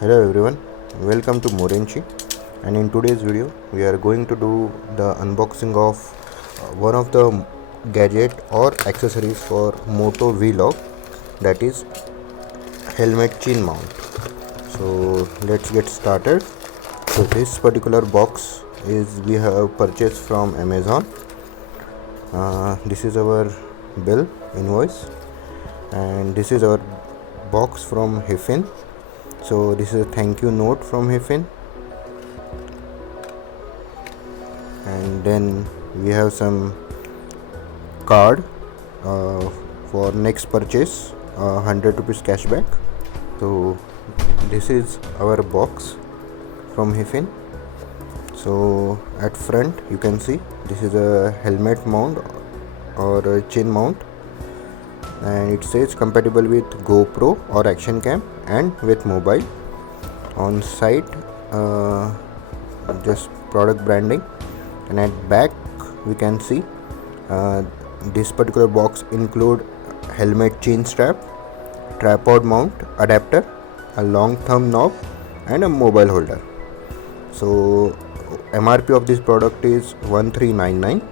Hello everyone, welcome to Moreynchi, and in today's video we are going to do the unboxing of one of the gadget or accessories for Moto-Vlog, that is helmet chin mount. So let's get started. So this particular box is we have purchased from Amazon. This is our bill invoice, and this is our box from Hiffin. So this is a thank you note from Hiffin, and then we have some card for next purchase, 100 rupees cashback. So this is our box from Hiffin. So at front you can see this is a helmet mount or a chin mount, and it says compatible with GoPro or action cam and with mobile. On side just product branding, and at back we can see this particular box include helmet chin strap, tripod mount adapter, a long thumb knob and a mobile holder. So MRP of this product is 1399,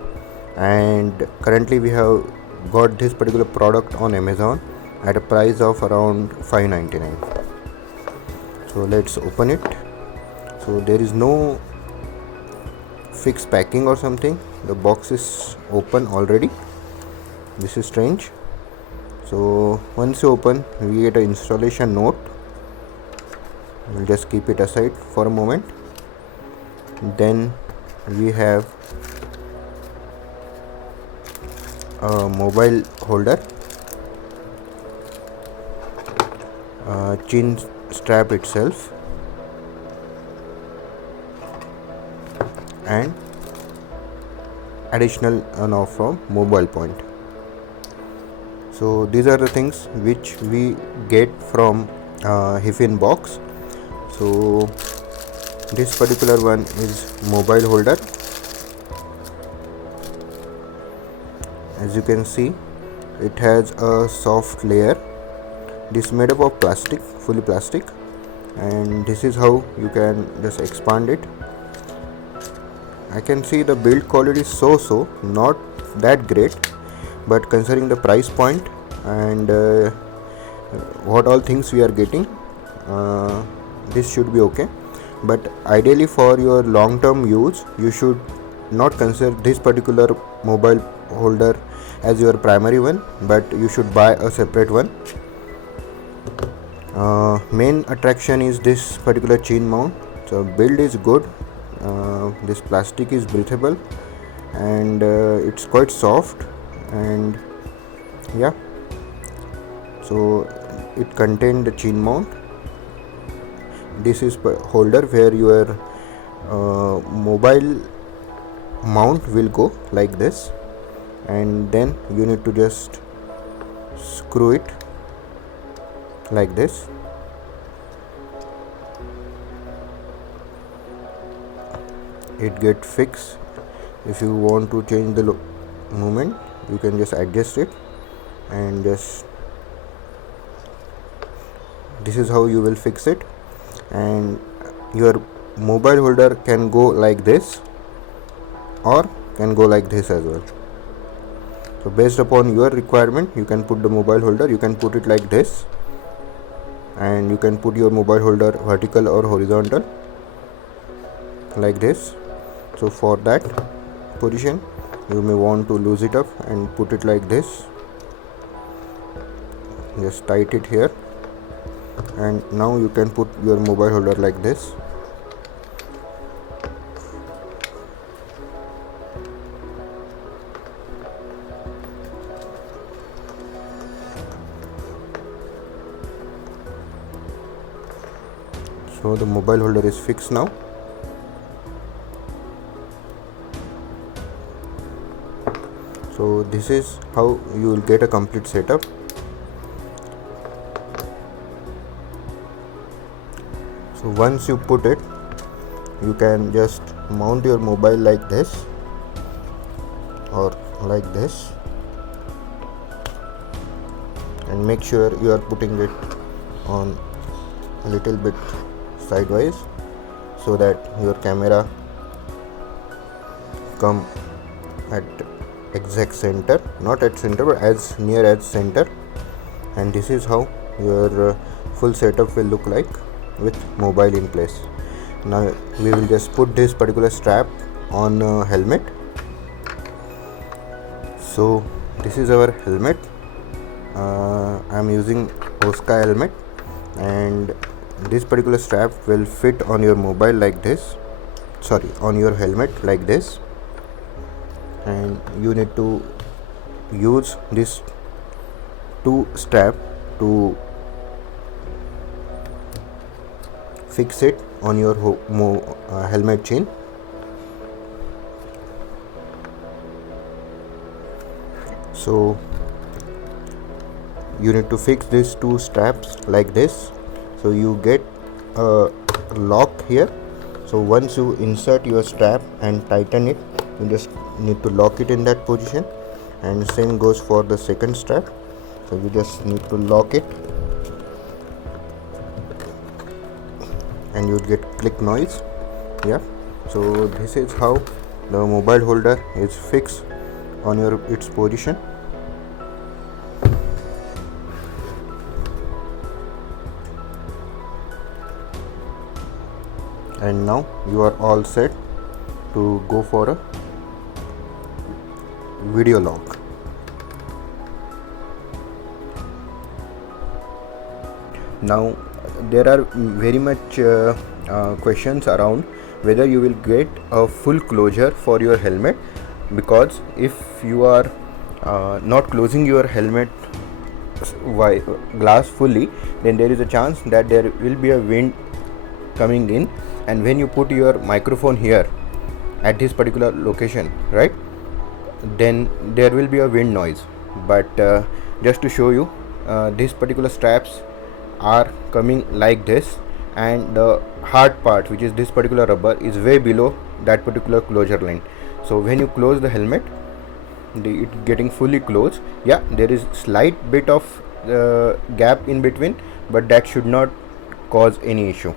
and currently we have got this particular product on Amazon at a price of around 599. So let's open it. So there is no fixed packing or something, the box is open already. This is strange. So once you open, we get an installation note. We'll just keep it aside for a moment. Then we have a mobile holder, chin strap itself, and additional knob from mobile point. So these are the things which we get from Hiffin box. So this particular one is mobile holder. As you can see, it has a soft layer. This is made up of plastic, fully plastic, and this is how you can just expand it. I can see the build quality is so not that great, but considering the price point and what all things we are getting, this should be okay. But ideally for your long term use, you should not consider this particular mobile holder as your primary one, but you should buy a separate one. Main attraction is this particular chin mount. So build is good. This plastic is breathable, and it's quite soft, and yeah, so it contains the chin mount. This is holder where your mobile mount will go like this, and then you need to just screw it like this. It get fixed. If you want to change the movement, you can just adjust it, and just this is how you will fix it. And your mobile holder can go like this or can go like this as well. So based upon your requirement, you can put the mobile holder. You can put it like this, and you can put your mobile holder vertical or horizontal like this. So for that position, you may want to loose it up and put it like this. Just tight it here, and now you can put your mobile holder like this. So the mobile holder is fixed now. So this is how you will get a complete setup. So once you put it, you can just mount your mobile like this or like this, and make sure you are putting it on a little bit sideways so that your camera come at exact center, not at center but as near as center. And this is how your full setup will look like with mobile in place. Now we will just put this particular strap on helmet. So this is our helmet. I am using Oscar helmet, and this particular strap will fit on your mobile like this, on your helmet like this, and you need to use this two strap to fix it on your helmet chain. So you need to fix these two straps like this, so you get a lock here. So once you insert your strap and tighten it, you just need to lock it in that position, and same goes for the second strap. So you just need to lock it, and you get click noise. Yeah, so this is how the mobile holder is fixed on its position. And now you are all set to go for a video log. Now there are very much questions around whether you will get a full closure for your helmet, because if you are not closing your helmet glass fully, then there is a chance that there will be a wind coming in, and when you put your microphone here at this particular location, right, then there will be a wind noise. But just to show you, these particular straps are coming like this, and the hard part, which is this particular rubber, is way below that particular closure line. So when you close the helmet, it getting fully closed. Yeah, there is slight bit of gap in between, but that should not cause any issue.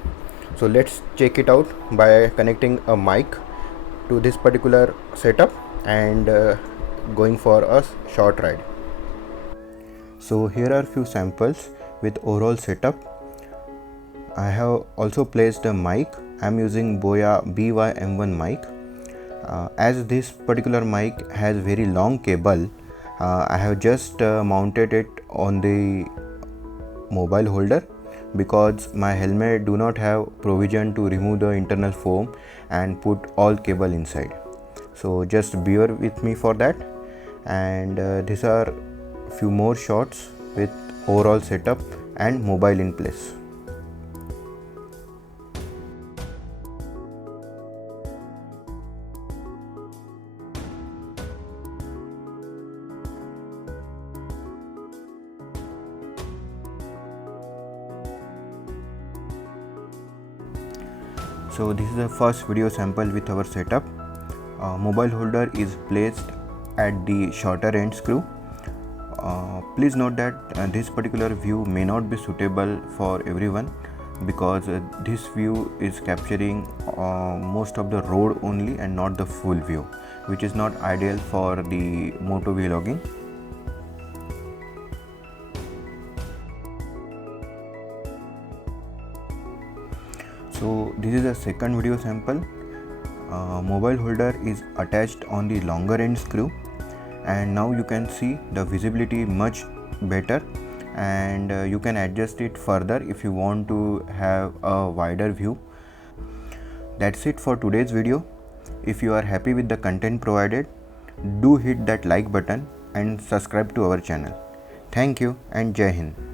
So let's check it out by connecting a mic to this particular setup and going for a short ride. So here are few samples with overall setup. I have also placed a mic. I am using Boya BY-M1 mic. As this particular mic has very long cable, I have just mounted it on the mobile holder, because my helmet do not have provision to remove the internal foam and put all cable inside. So just bear with me for that. And these are few more shots with overall setup and mobile in place. So this is the first video sample with our setup. Mobile holder is placed at the shorter end screw. Please note that this particular view may not be suitable for everyone, because this view is capturing most of the road only and not the full view, which is not ideal for the Moto-Vlogging. So this is the second video sample. Mobile holder is attached on the longer end screw, and now you can see the visibility much better, and you can adjust it further if you want to have a wider view. That's it for today's video. If you are happy with the content provided, do hit that like button and subscribe to our channel. Thank you and Jai Hind.